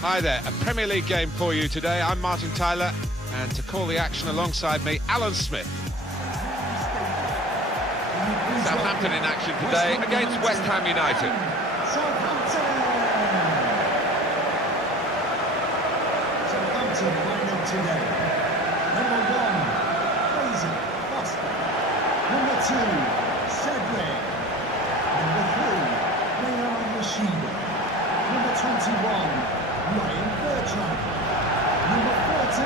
Hi there, a Premier League game for you today. I'm Martin Tyler, and to call the action alongside me, Alan Smith. Southampton in action today against West Ham United. Southampton lineup today. Number 1, Hotspur. Number 2, Cedric. Number 3, Number 21, Ryan Bertrand. Number 14,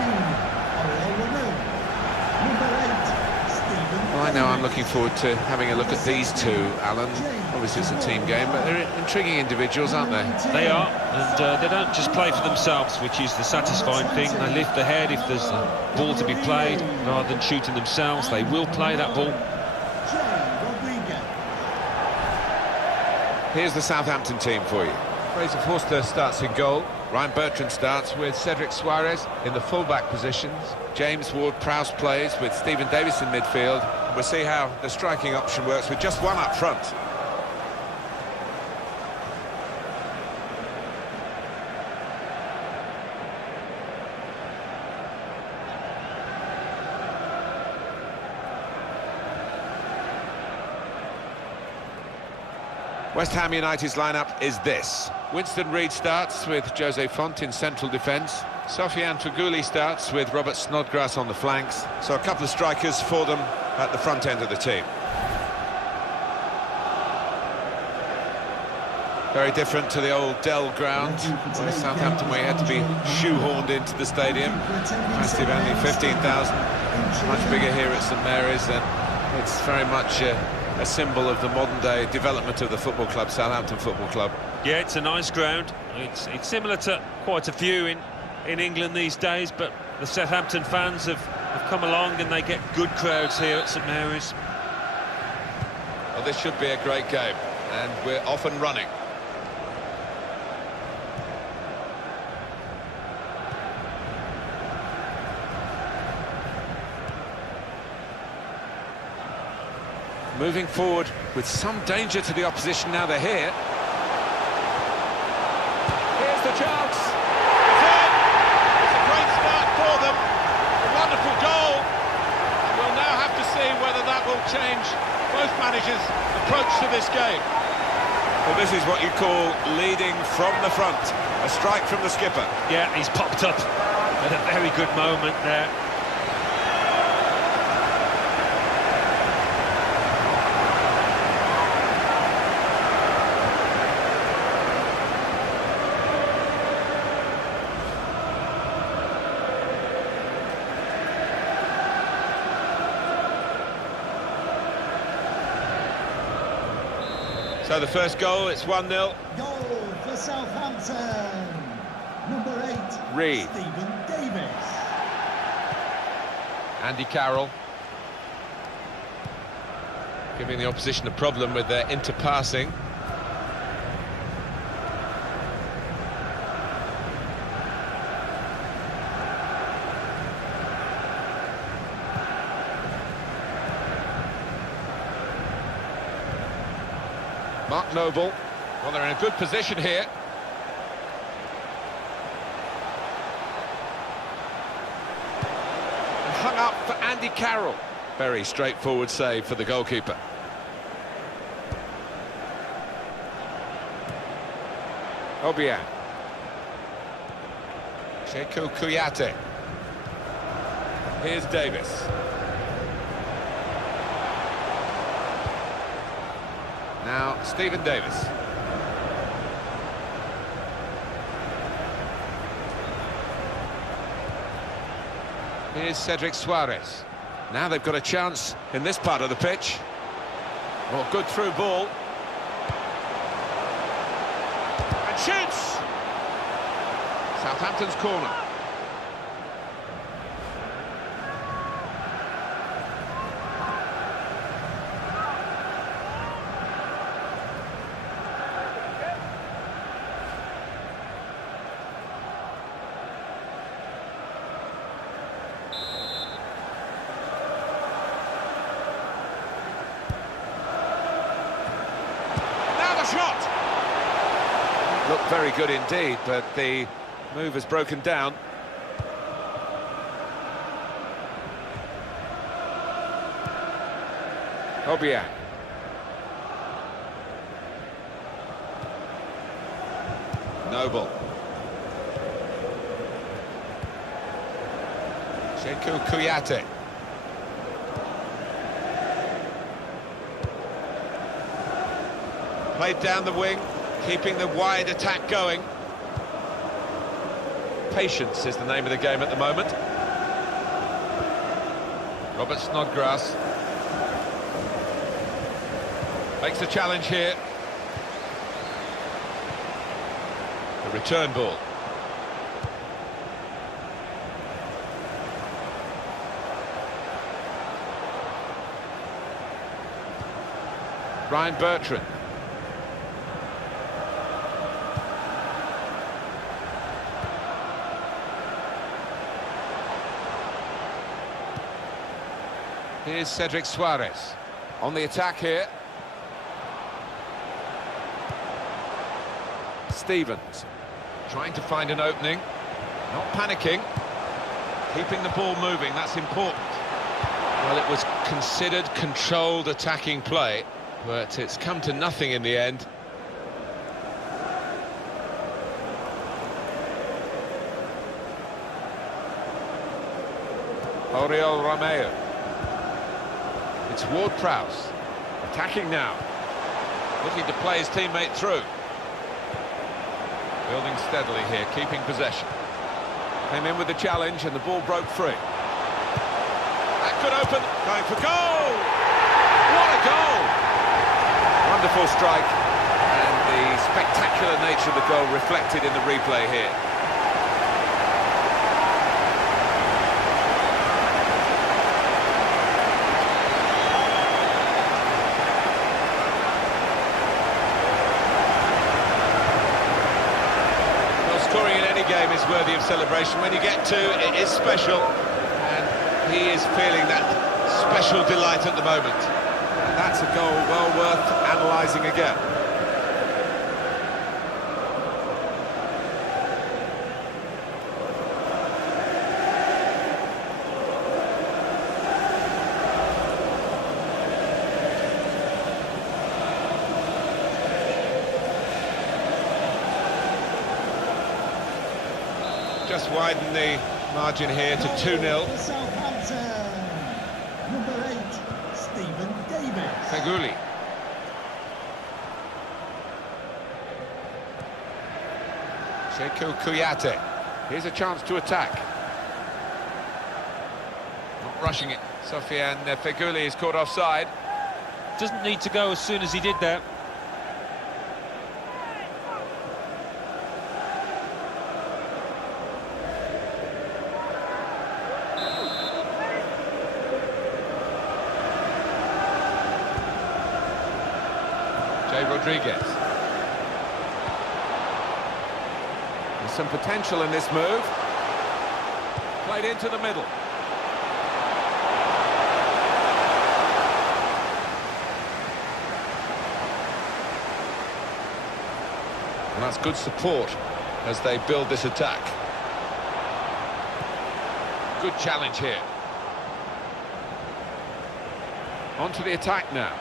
Number 8, Stephen. Well, I know I'm looking forward to having a look at these two, Alan. Obviously it's a team game, but they're intriguing individuals, aren't they? They are, and they don't just play for themselves, which is the satisfying thing. They lift the head if there's a ball to be played, rather than shooting themselves. They will play that ball. Here's the Southampton team for you. Fraser Forster starts in goal. Ryan Bertrand starts with Cedric Suarez in the full-back positions. James Ward-Prowse plays with Stephen Davis in midfield. We'll see how the striking option works with just one up front. West Ham United's lineup is this. Winston Reid starts with Jose Font in central defence. Sofiane Feghouli starts with Robert Snodgrass on the flanks. So a couple of strikers for them at the front end of the team. Very different to the old Dell ground, where Southampton where you had to be shoehorned into the stadium. Capacity of only 15,000. Much bigger here at St Mary's, and it's very much a symbol of the modern-day development of the football club, Southampton Football Club. Yeah, it's a nice ground. It's similar to quite a few in England these days, but the Southampton fans have come along and they get good crowds here at St Mary's. Well, this should be a great game, and we're off and running. Moving forward with some danger to the opposition now they're here. Here's the chance. It's in. It's a great start for them. A wonderful goal. And we'll now have to see whether that will change both managers' approach to this game. Well, this is what you call leading from the front. A strike from the skipper. Yeah, he's popped up at a very good moment there. So the first goal, it's 1-0. Goal for Southampton. Number 8, Reid. Stephen Davis. Andy Carroll. Giving the opposition a problem with their interpassing. Mark Noble. Well, they're in a good position here. And hung up for Andy Carroll. Very straightforward save for the goalkeeper. Obiang. Cheiko Kouyaté. Here's Davis. Now, Stephen Davis. Here's Cedric Suarez. Now they've got a chance in this part of the pitch. Oh, good through ball. And shoots! Southampton's corner. Looked very good indeed, but the Move has broken down. Albion. Noble. Sheku Kuyate. Played down the wing, keeping the wide attack going. Patience is the name of the game at the moment. Robert Snodgrass makes the challenge here. The return ball. Ryan Bertrand. Here's Cedric Suarez on the attack here. Stevens trying to find an opening, not panicking, keeping the ball moving, that's important. Well, it was considered controlled attacking play, but it's come to nothing in the end. Oriol Romeo. It's Ward-Prowse, attacking now, looking to play his teammate through. Building steadily here, keeping possession. Came in with the challenge and the ball broke free. That could open, going for goal! What a goal! Wonderful strike, and the spectacular nature of the goal reflected in the replay here. Scoring in any game is worthy of celebration. When you get two, it is special, and he is feeling that special delight at the moment. And that's a goal well worth analysing again. Just widen the margin here to 2-0. Southampton. Number 8, Stephen Davis. Feghouli. Sheku Kuyate. Here's a chance to attack. Not rushing it. Sofiane Feghouli is caught offside. Doesn't need to go as soon as he did that. Rodriguez. There's some potential in this move. Played into the middle. And that's good support as they build this attack. Good challenge here. On to the attack now.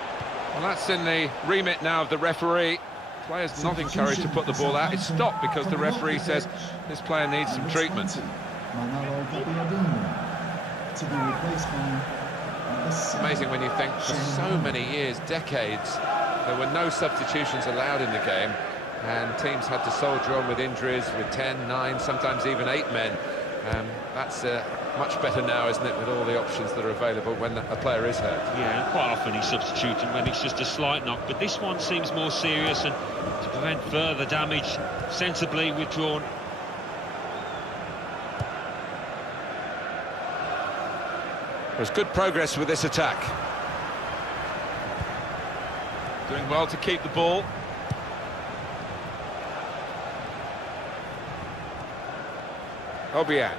Well, that's in the remit now of the referee. Players not encouraged to put the ball out. It's stopped because the referee says this player needs some treatment. It's amazing when you think for so many years, decades, there were no substitutions allowed in the game, and teams had to soldier on with injuries with 10, 9, sometimes even 8 men. That's much better now, isn't it, with all the options that are available when a player is hurt. Yeah, and quite often he's substituting when it's just a slight knock, but this one seems more serious, and to prevent further damage, sensibly withdrawn. There's good progress with this attack. Doing well to keep the ball. Albion.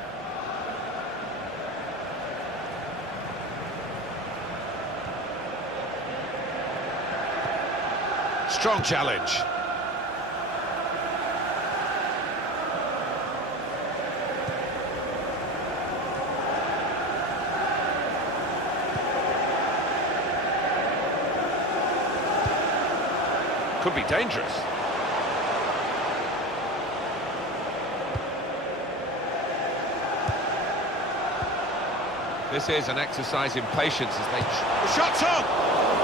Strong challenge. could be dangerous. This is an exercise in patience as they... The shot's on!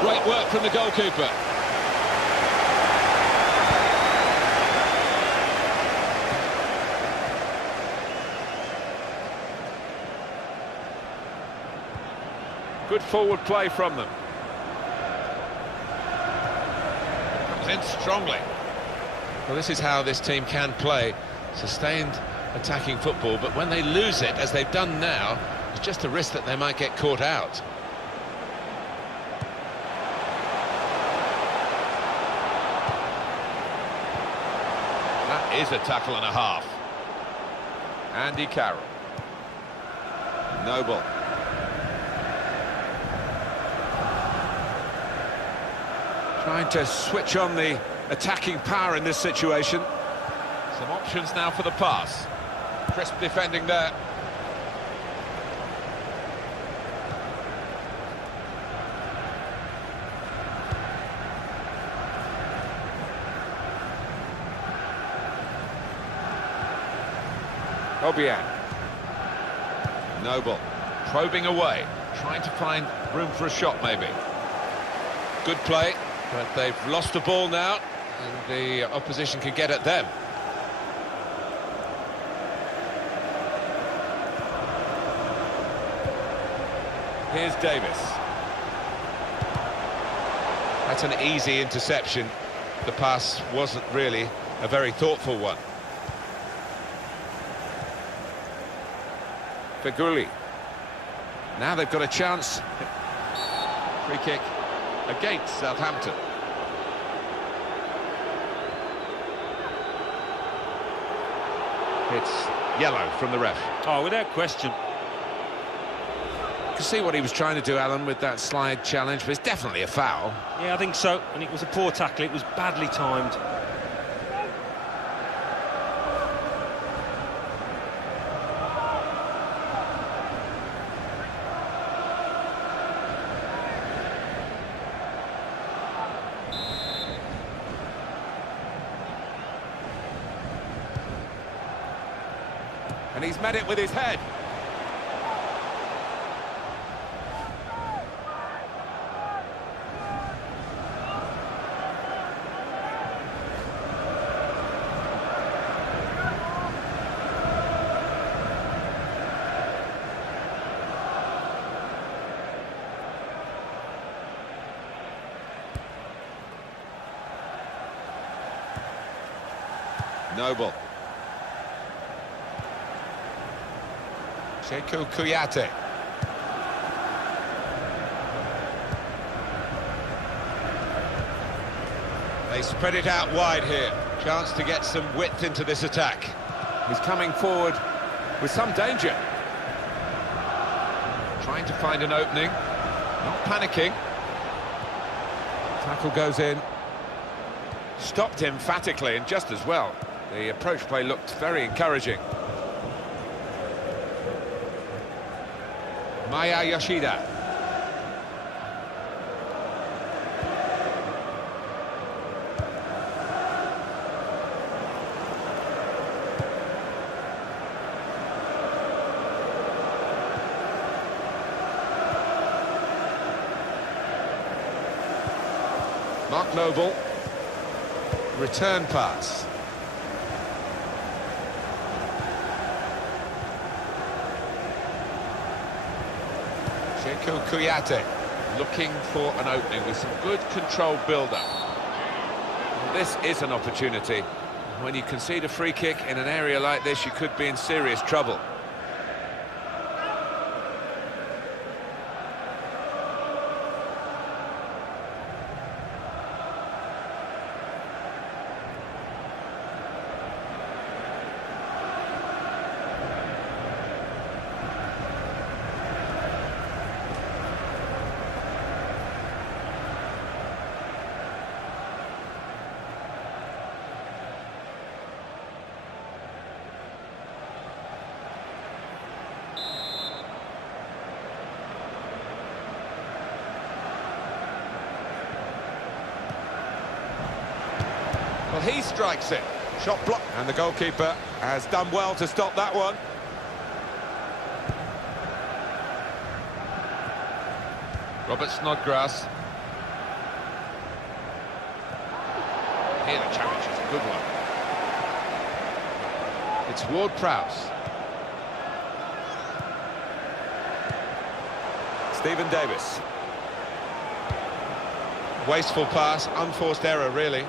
Great work from the goalkeeper. Good forward play from them. Comes in strongly. Well, this is how this team can play. Sustained attacking football, but when they lose it, as they've done now, it's just a risk that they might get caught out. That is a tackle and a half. Andy Carroll. Noble. Trying to switch on the attacking power in this situation. Some options now for the pass. Crisp defending there. Albion. Noble. Probing away. Trying to find room for a shot, maybe. Good play. But they've lost the ball now, and the opposition can get at them. Here's Davis. That's an easy interception. The pass wasn't really a very thoughtful one. Feguli. Now they've got a chance. Free kick against Southampton. It's yellow from the ref. Oh, without question. You can see what he was trying to do, Alan, with that slide challenge, but it's definitely a foul. Yeah, I think so. And it was a poor tackle. It was badly timed. And he's met it with his head. Noble. Sekou Kouyaté. They spread it out wide here. Chance to get some width into this attack. He's coming forward with some danger. Trying to find an opening. Not panicking. Tackle goes in. Stopped emphatically and just as well. The approach play looked very encouraging. Maya Yoshida. Mark Noble. Return pass. Sekou Kouyaté looking for an opening with some good controlled build-up. This is an opportunity. When you concede a free kick in an area like this, you could be in serious trouble. Well, he strikes it. Shot blocked. And the goalkeeper has done well to stop that one. Robert Snodgrass. Here the challenge is a good one. It's Ward-Prowse. Stephen Davis. Wasteful pass, unforced error really.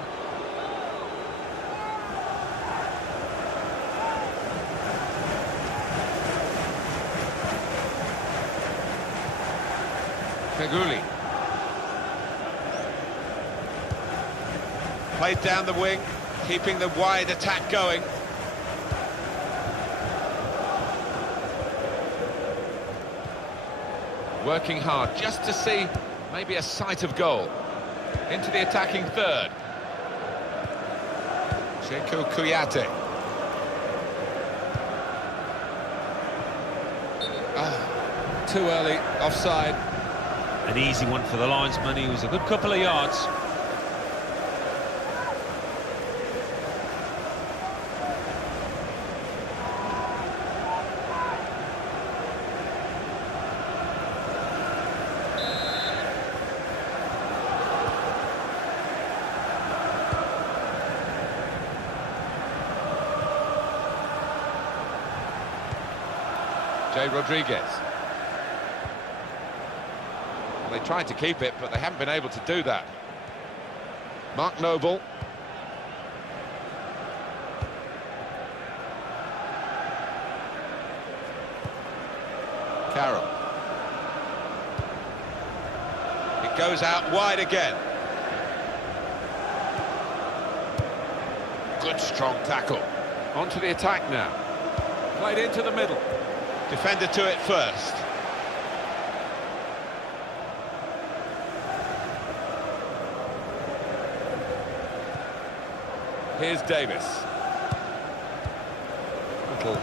Feghouli. Played down the wing, keeping the wide attack going. Working hard just to see maybe a sight of goal. Into the attacking third. Checo Kouyaté. Too early, offside. An easy one for the linesman. He was a good couple of yards. Jay Rodriguez. Well, they tried to keep it, but they haven't been able to do that. Mark Noble. Carroll. It goes out wide again. Good strong tackle. On to the attack now. Played into the middle. Defender to it first. Here's Davis. Little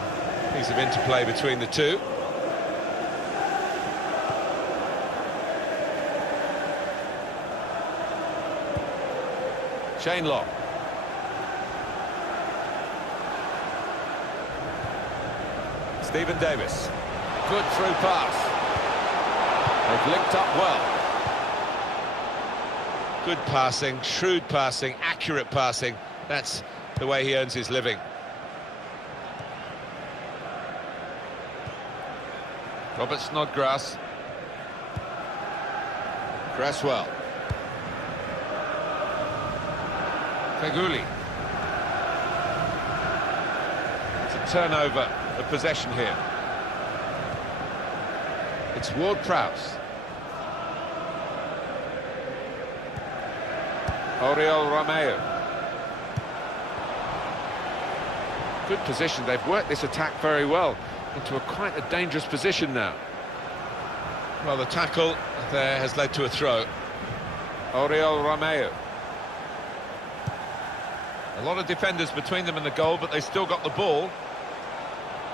piece of interplay between the two. Shane Long. Stephen Davis. Good through pass. They've linked up well. Good passing, shrewd passing, accurate passing. That's the way he earns his living. Robert Snodgrass. Cresswell. Feghouli. It's a turnover of possession here. It's Ward-Prowse. Oriol Romeo. Good position. They've worked this attack very well into quite a dangerous position now. Well, the tackle there has led to a throw. Oriol Romeo. A lot of defenders between them and the goal, but they still got the ball.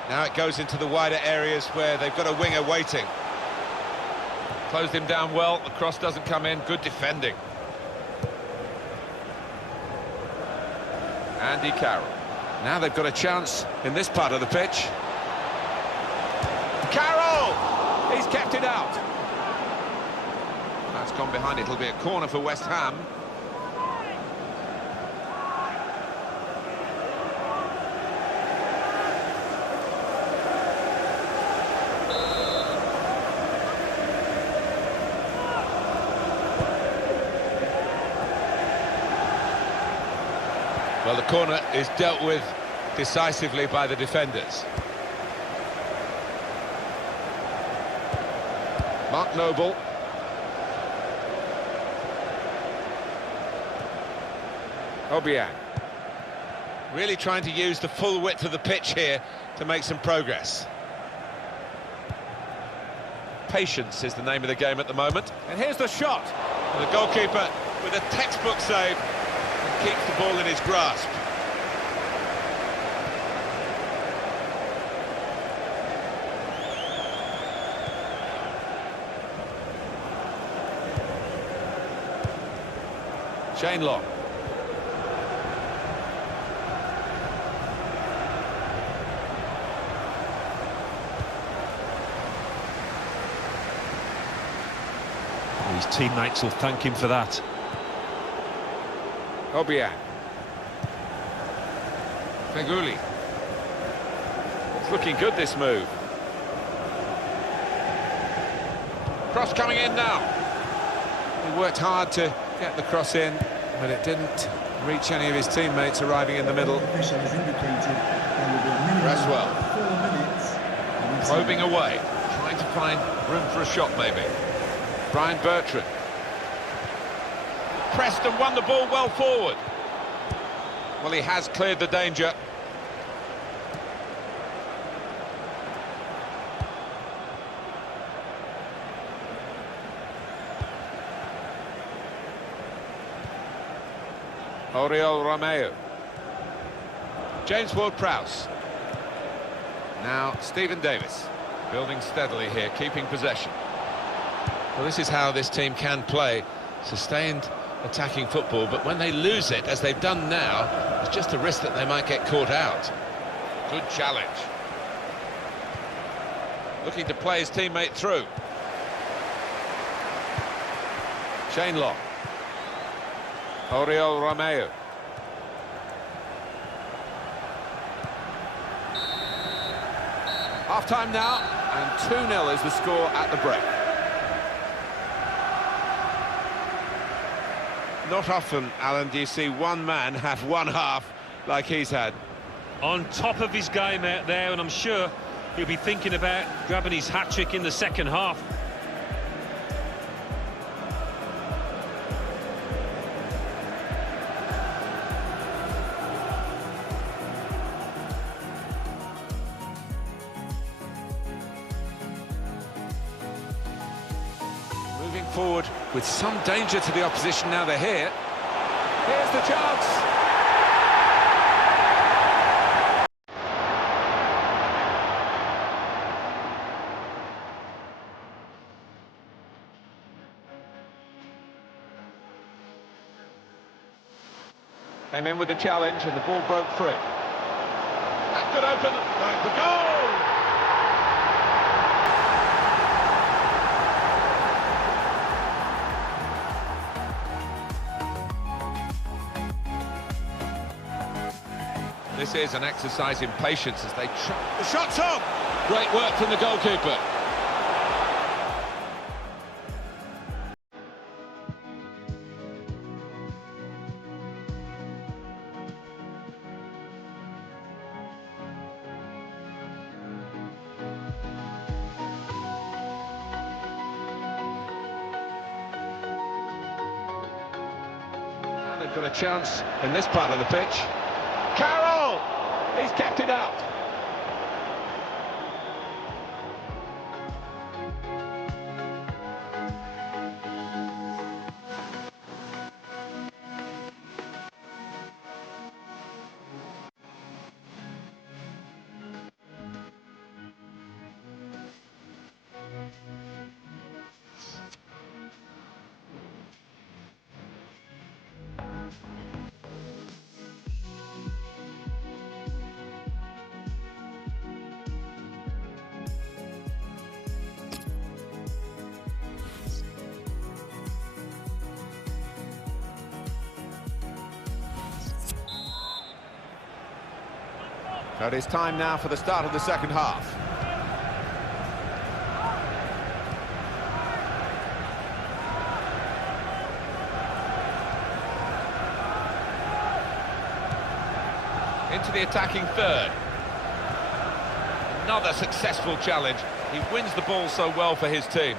Now it goes into the wider areas where they've got a winger waiting. Closed him down well, the cross doesn't come in, good defending. Andy Carroll. Now they've got a chance in this part of the pitch. Carroll! He's kept it out. That's gone behind, it'll be a corner for West Ham. Well, the corner is dealt with decisively by the defenders. Mark Noble. Obiang. Really trying to use the full width of the pitch here to make some progress. Patience is the name of the game at the moment. And here's the shot. And the goalkeeper with a textbook save. Keeps the ball in his grasp. Shane Long. His teammates will thank him for that. Albion. Feghouli. It's looking good, this move. Cross coming in now. He worked hard to get the cross in, but it didn't reach any of his teammates arriving in the middle. Official has indicated there will be a minimum Cresswell. of 4 minutes. Probing away, trying to find room for a shot maybe. Brian Bertrand. Pressed and won the ball well forward. Well, he has cleared the danger. Oriol Romeu. James Ward-Prowse. Now Stephen Davis, building steadily here, keeping possession. Well, this is how this team can play, sustained attacking football, but when they lose it, as they've done now, there's just a risk that they might get caught out. Good challenge. Looking to play his teammate through. Shane Long. Oriol Romeu. Half-time now, and 2-0 is the score at the break. Not often, Alan, do you see one man have one half like he's had. On top of his game out there, and I'm sure he'll be thinking about grabbing his hat-trick in the second half. Moving forward with some danger to the opposition now they're here. Here's the chance. Came in with the challenge and the ball broke free. That could open the goal! This is an exercise in patience as they try. The shot's on! Great work from the goalkeeper. And they've got a chance in this part of the pitch. Carroll! He's kept it out. So it is time now for the start of the second half. Into the attacking third. Another successful challenge. He wins the ball so well for his team.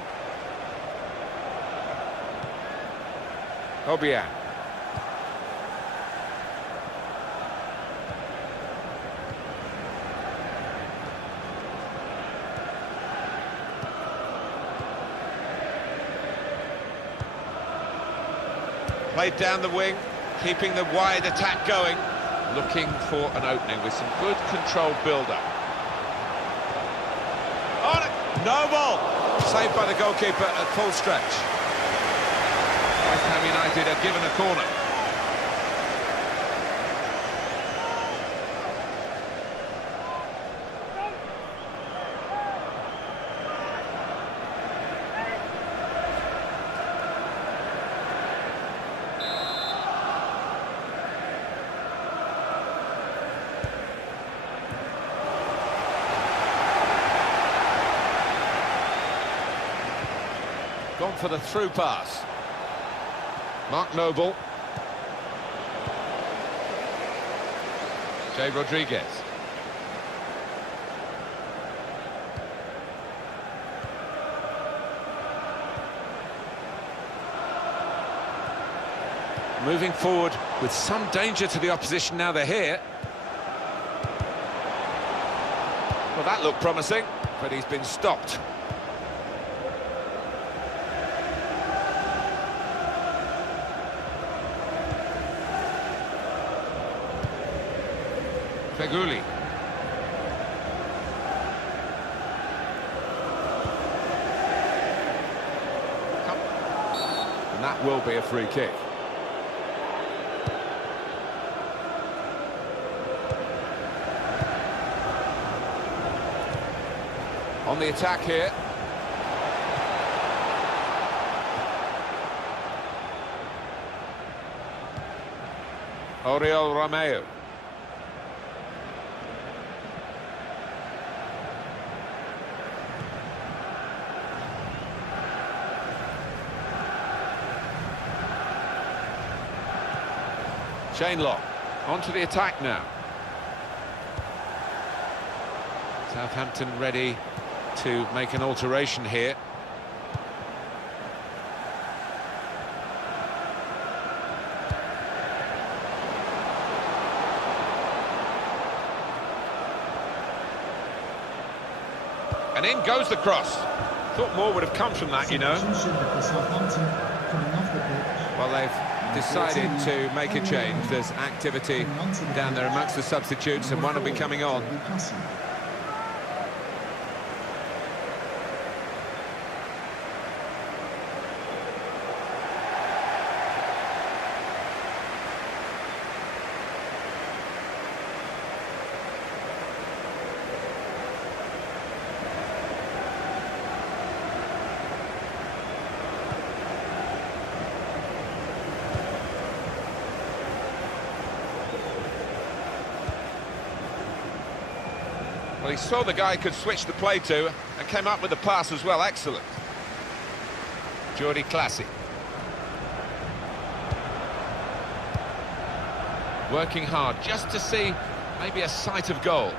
Albion. Played down the wing, keeping the wide attack going, looking for an opening with some good controlled build-up. On it! No ball! Saved by the goalkeeper at full stretch. West Ham United have given a corner. Gone for the through pass. Mark Noble. Jay Rodriguez. Moving forward with some danger to the opposition now they're here. Well, that looked promising, but he's been stopped. Feghouli. And that will be a free kick. On the attack here. Oriol Romeu. Shane Long, onto the attack now. Southampton ready to make an alteration here. And in goes the cross. Thought more would have come from that, you know. Well, they've decided to make a change. There's activity down there amongst the substitutes, and one will be coming on. Well, he saw the guy could switch the play to and came up with the pass as well. Excellent. Jordi Clasie. Working hard just to see maybe a sight of goal.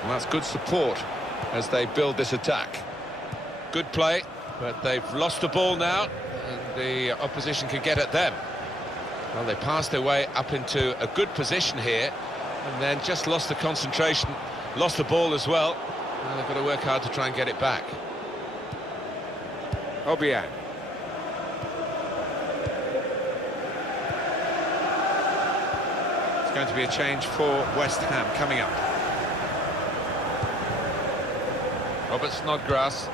And that's good support as they build this attack. Good play, but they've lost the ball now and the opposition can get at them. Well, they passed their way up into a good position here and then just lost the concentration. Lost the ball as well. Well, they've got to work hard to try and get it back. Albion. It's going to be a change for West Ham coming up. Robert Snodgrass.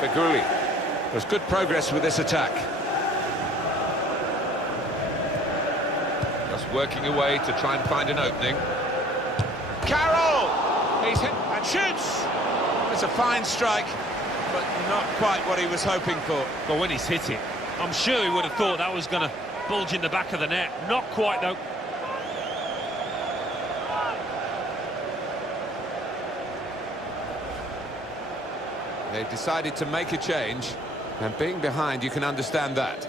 Feghouli. There's good progress with this attack. Working away to try and find an opening. Carroll! He's hit and shoots! It's a fine strike, but not quite what he was hoping for. But when he's hit it, I'm sure he would have thought that was going to bulge in the back of the net. Not quite, though. They've decided to make a change, and being behind, you can understand that.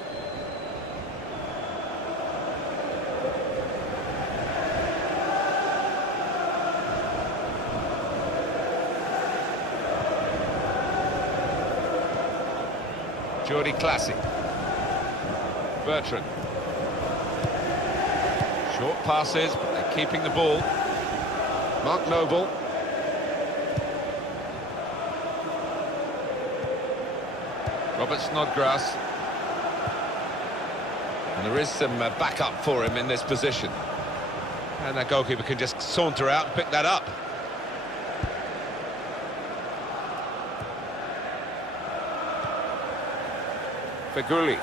Jordi Clasie. Bertrand. Short passes, but they're keeping the ball. Mark Noble. Robert Snodgrass. And there is some backup for him in this position. And that goalkeeper can just saunter out and pick that up. Feghouli.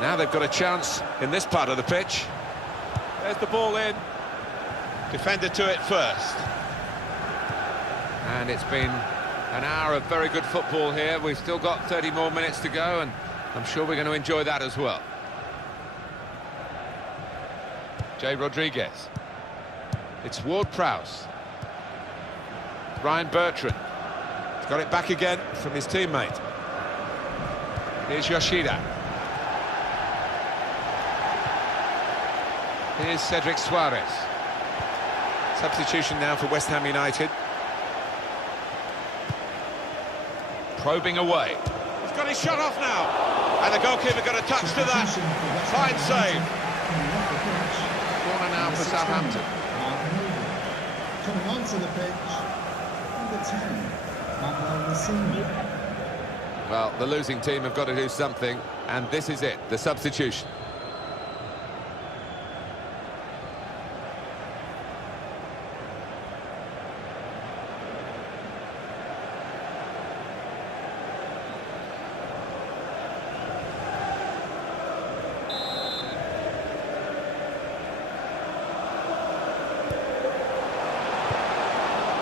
Now they've got a chance in this part of the pitch. There's the ball in. Defender to it first. And it's been an hour of very good football here. We've still got 30 more minutes to go, and I'm sure we're going to enjoy that as well. Jay Rodriguez. It's Ward-Prowse. Ryan Bertrand. Got it back again from his teammate. Here's Yoshida. Here's Cedric Suarez. Substitution now for West Ham United. Probing away. He's got his shot off now. And the goalkeeper got a touch to that. Fine save. Corner now for Southampton. Coming onto the pitch, number 10, Manuel Senior. Well, the losing team have got to do something, and this is it, the substitution.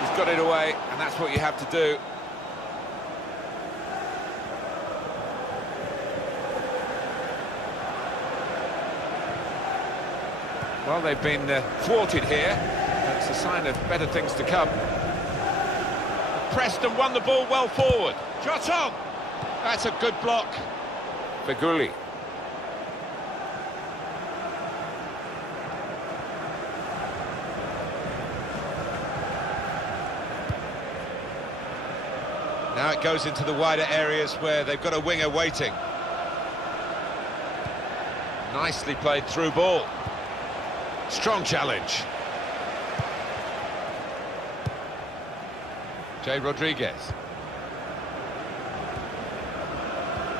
He's got it away, and that's what you have to do. Well, they've been thwarted here. That's a sign of better things to come. Pressed and won the ball well forward. Shot on! That's a good block. Feguli. Now it goes into the wider areas where they've got a winger waiting. Nicely played through ball. Strong challenge. Jay Rodriguez.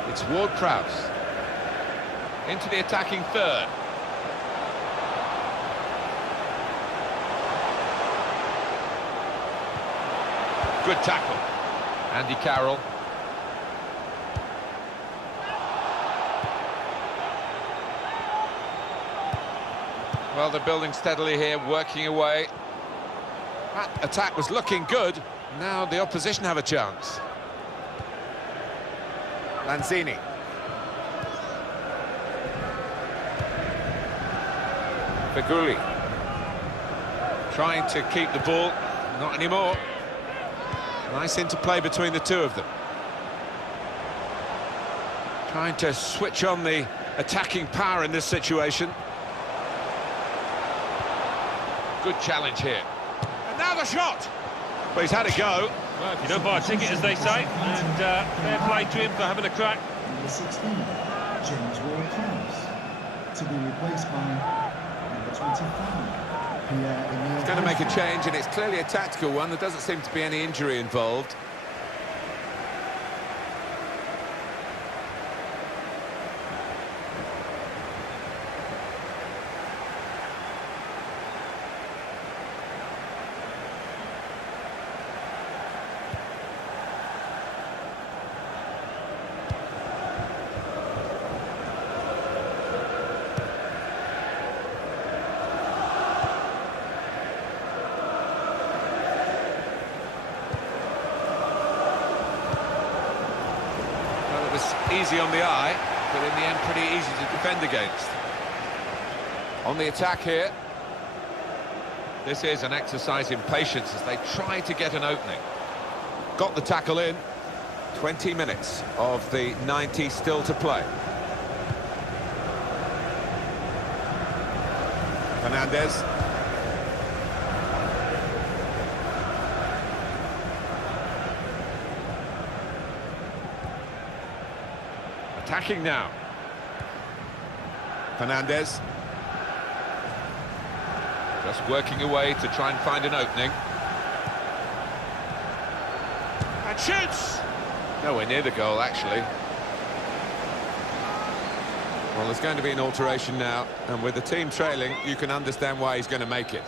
It's Ward-Prowse. Into the attacking third. Good tackle. Andy Carroll. Well, they're building steadily here, working away. That attack was looking good. Now the opposition have a chance. Lanzini. Feguli. Trying to keep the ball. Not anymore. Nice interplay between the two of them. Trying to switch on the attacking power in this situation. Good challenge here. And now the shot! But he's had a go. Well, if you don't buy a ticket, as they say, and fair play to him for having a crack. Number 16, James Ward-Prowse, to be replaced by number 25, Pierre-Emile. He's going to make a change, and it's clearly a tactical one. There doesn't seem to be any injury involved. Easy on the eye, but in the end pretty easy to defend against. On the attack here. This is an exercise in patience as they try to get an opening. Got the tackle in. 20 minutes of the 90 still to play. Fernandez. Attacking now. Fernandez. Just working away to try and find an opening. And shoots! Nowhere near the goal, actually. Well, there's going to be an alteration now, and with the team trailing, you can understand why he's going to make it.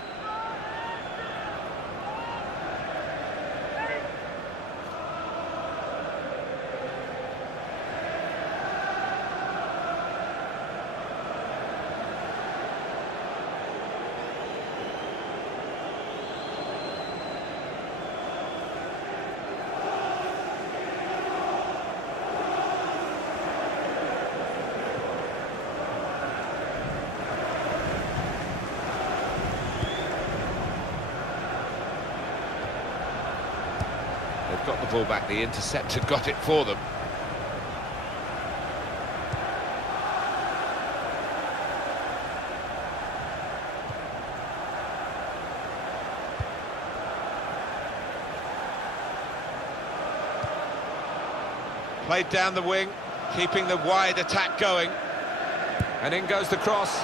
they've got the ball back. The interceptor got it for them. Played down the wing, keeping the wide attack going. And in goes the cross.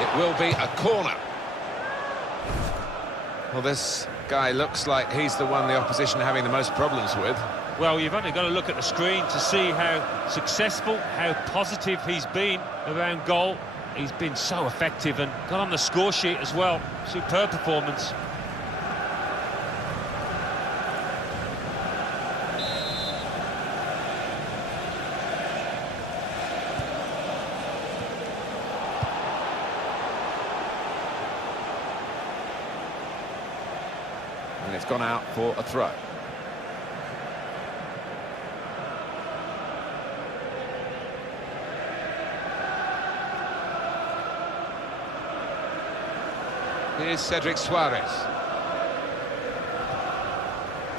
It will be a corner. Well, this guy looks like he's the one the opposition are having the most problems with. Well, you've only got to look at the screen to see how successful, how positive he's been around goal. He's been so effective and got on the score sheet as well. Superb performance. And it's gone out for a throw. Here's Cedric Suarez.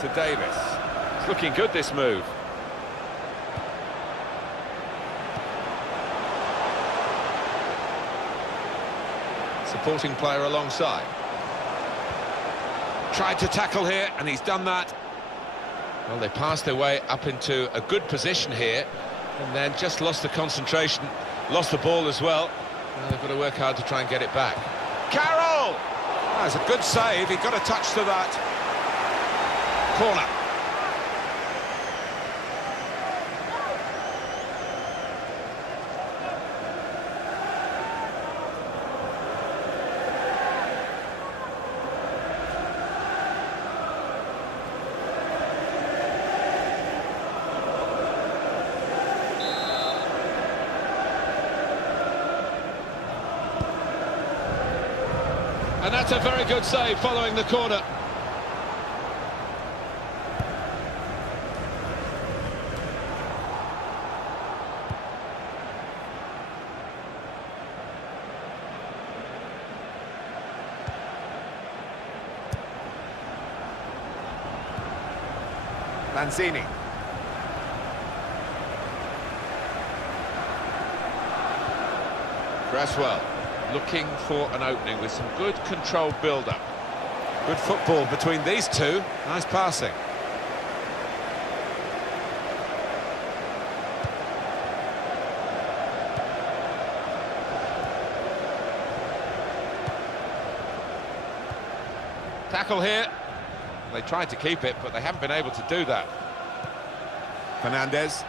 To Davis. It's looking good, this move. Supporting player alongside. Tried to tackle here, and he's done that. Well, they passed their way up into a good position here, and then just lost the concentration, lost the ball as well. Well, they've got to work hard to try and get it back. Carroll! That's a good save, he got a touch to that. Corner. And that's a very good save following the corner. Lanzini. Cresswell. Looking for an opening with some good controlled build-up. Good football between these two. Nice passing. Tackle here. They tried to keep it, but they haven't been able to do that. Fernandez.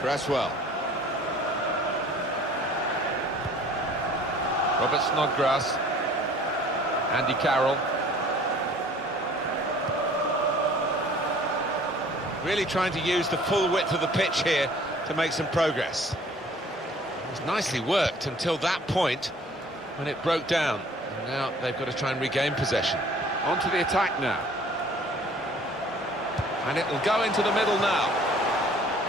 Cresswell. Robert Snodgrass. Andy Carroll. Really trying to use the full width of the pitch here to make some progress. It was nicely worked until that point when it broke down. And now they've got to try and regain possession. On to the attack now. And it will go into the middle now.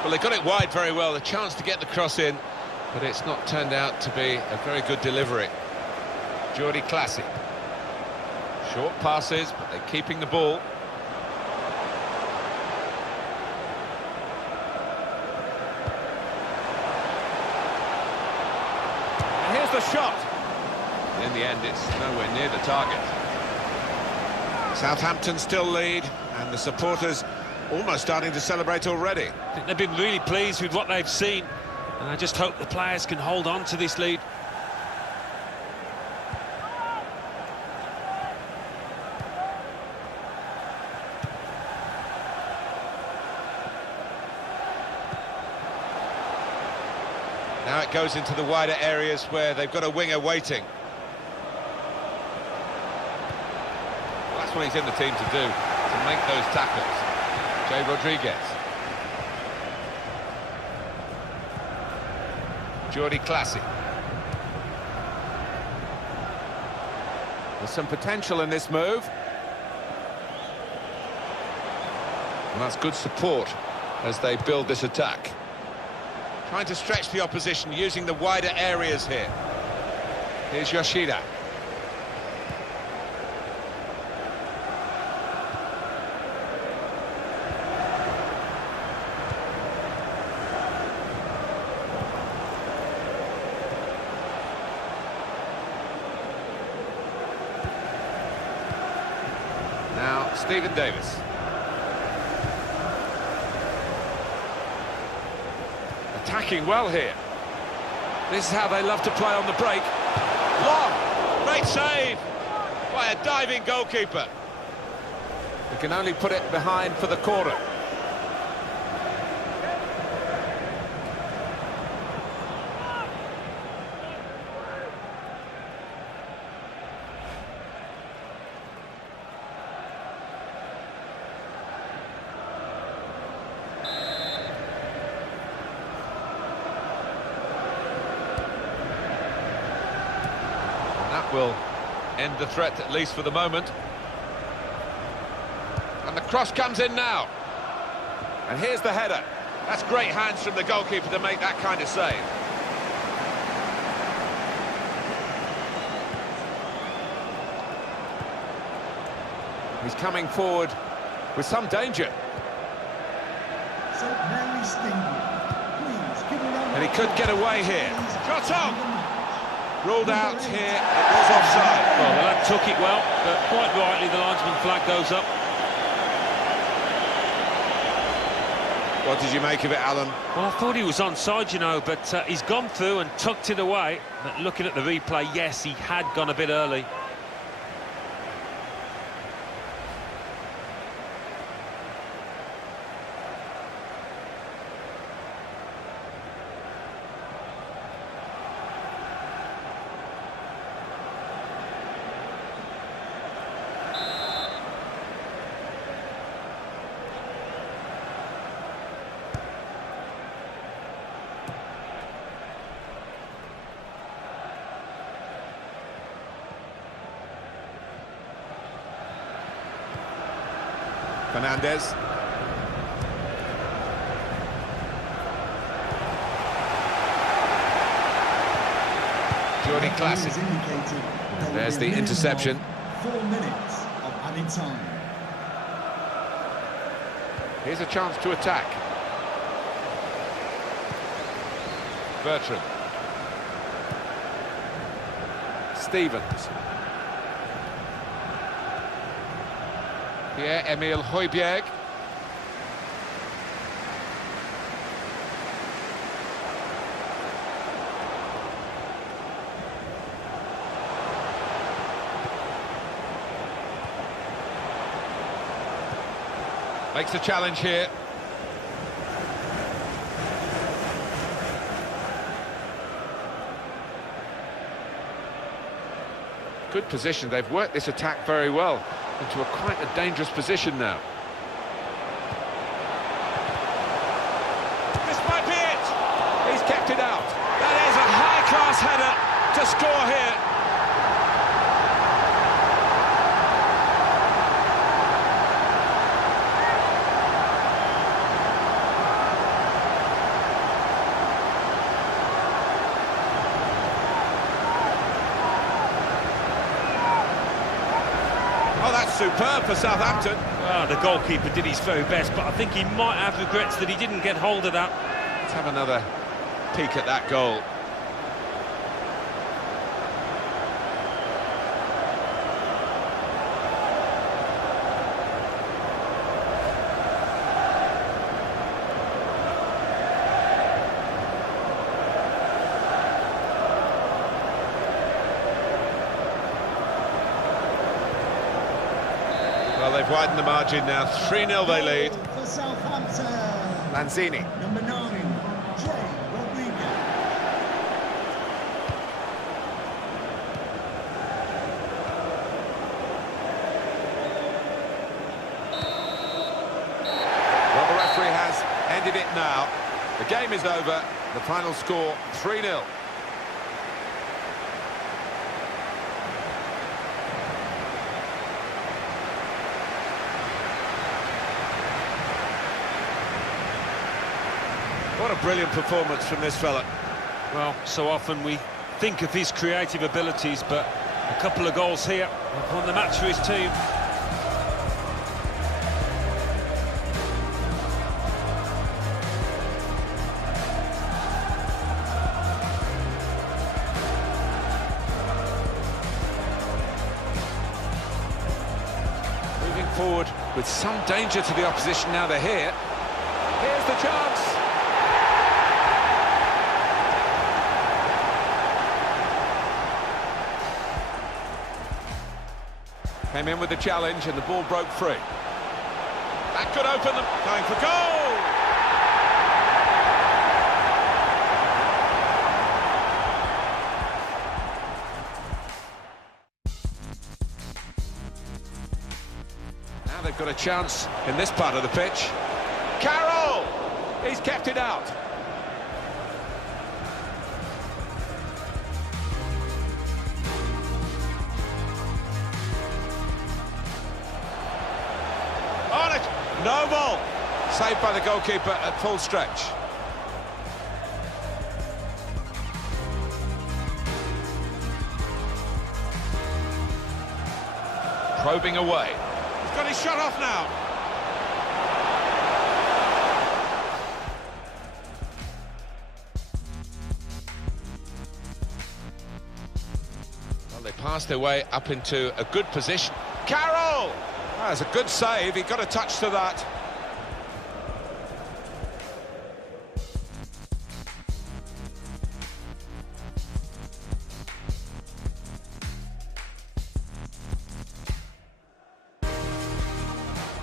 Well, they got it wide very well, a chance to get the cross in, but it's not turned out to be a very good delivery. Jordi Classy. Short passes, but they're keeping the ball. And here's the shot. In the end, it's nowhere near the target. Southampton still lead, and the supporters almost starting to celebrate already. I think they've been really pleased with what they've seen, and I just hope the players can hold on to this lead. Now it goes into the wider areas where they've got a winger waiting. Well, that's what he's in the team to do, to make those tackles. Jay Rodriguez. Jordi Classy. There's some potential in this move. And that's good support as they build this attack. Trying to stretch the opposition using the wider areas here. Here's Yoshida. Now, Stephen Davis. Attacking well here. This is how they love to play on the break. Long, great save by a diving goalkeeper. He can only put it behind for the corner. Will end the threat, at least for the moment. And the cross comes in now. And here's the header. That's great hands from the goalkeeper to make that kind of save. He's coming forward with some danger. And he could get away here. Shot on! Ruled out here, it was offside. Well, the lad took it well, but quite rightly the linesman flag goes up. What did you make of it, Alan? Well, I thought he was onside, you know, but he's gone through and tucked it away. But looking at the replay, yes, he had gone a bit early. Fernandez. Jordi Classic. There's the interception. 4 minutes of added time. Here's a chance to attack. Bertrand. Stevens. Pierre-Emile Højbjerg. Makes the challenge here. Good position. They've worked this attack very well into quite a dangerous position now. This might be it. He's kept it out. That is a high-class header to score here. Oh, that's superb for Southampton. Well, the goalkeeper did his very best, but I think he might have regrets that he didn't get hold of that. Let's have another peek at that goal. Well, they've widened the margin now. 3-0 they lead. For Southampton. Lanzini. Number 9, Jay Rodriguez. Well, the referee has ended it now. The game is over. The final score, 3-0. What a brilliant performance from this fella. Well, so often we think of his creative abilities, but a couple of goals here upon the match for his team. Moving forward with some danger to the opposition now they're here. Here's the chance. Came in with the challenge and the ball broke free. That could open them. Going for goal! Now they've got a chance in this part of the pitch. Carroll! He's kept it out. On it! No ball. Saved by the goalkeeper at full stretch. Probing away. He's got his shot off now. Well, they passed their way up into a good position. Carroll! That's a good save, he got a touch to that.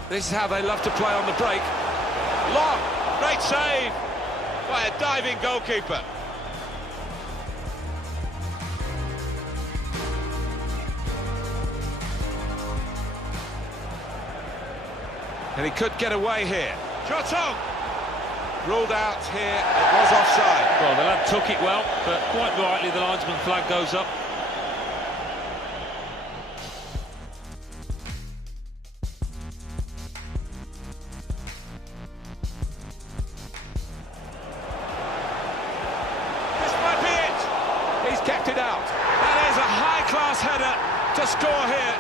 This is how they love to play on the break. Long, great save by a diving goalkeeper. And he could get away here. Shot on! Ruled out here, it was offside. Well, the lad took it well, but quite rightly the linesman flag goes up. This might be it! He's kept it out. That is a high-class header to score here.